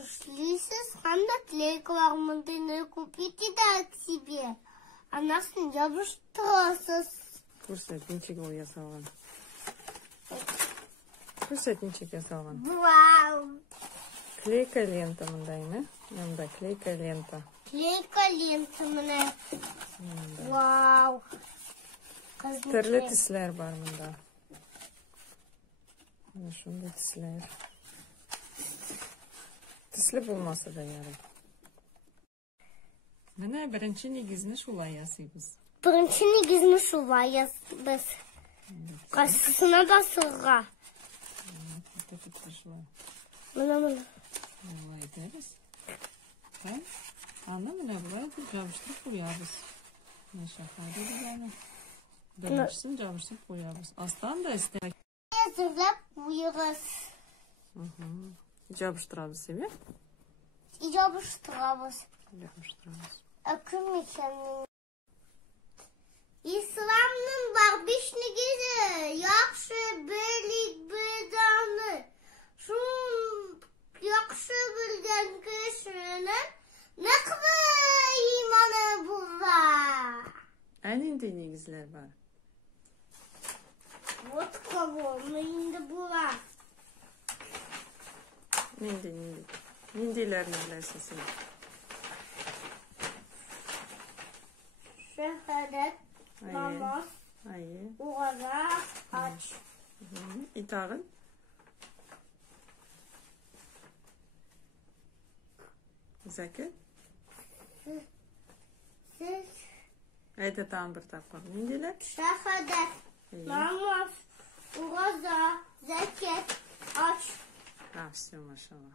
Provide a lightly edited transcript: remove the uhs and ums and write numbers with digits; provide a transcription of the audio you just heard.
шлисес, ханна тлейкова мандина купите да себе. Анасын жабыштырасыз. Көрсет, ничек ол ясалған. Көрсет, ничек ясалған. Вау! Клейка лента мындай, ме? Мындай клейка лента. Клейка лента мына. Вау! Түрлі тіслер бар мында. Мына шундай тіслер. Тіслі болмаса да ярай. Мына бірінші негізini шулай ясыйбыз. Бірінші негізini шулай ясыйбыз. Қайсысына да сырға. Мына. Олай дәріс. Аны мына бұлай жабыштырып қоябыз. Мына шақайды бұлайны. Біріншісін жабыштырып қоябыз. Астан да істер. Әзірлеп қойығыз. Жабыштырабыз, себе? Жабыштырабыз. Жабыштырабыз. Akım mükemmel. İslam'ın var beşliği yakşı birlik bedanı. Şun yakşı bilgen kişinin ne kadar imanı bu var. Әнінде негізлер бар. Вот кого indi bu var. Нендейлерін білесің сен? Şehadet, namaz, uğra, aç. İtağın? Zəkat? Siz Ayda tam bir tapqaq. Nendeylər? şehadet, namaz, uğra, zekat, aç. Ha, все, maşallah.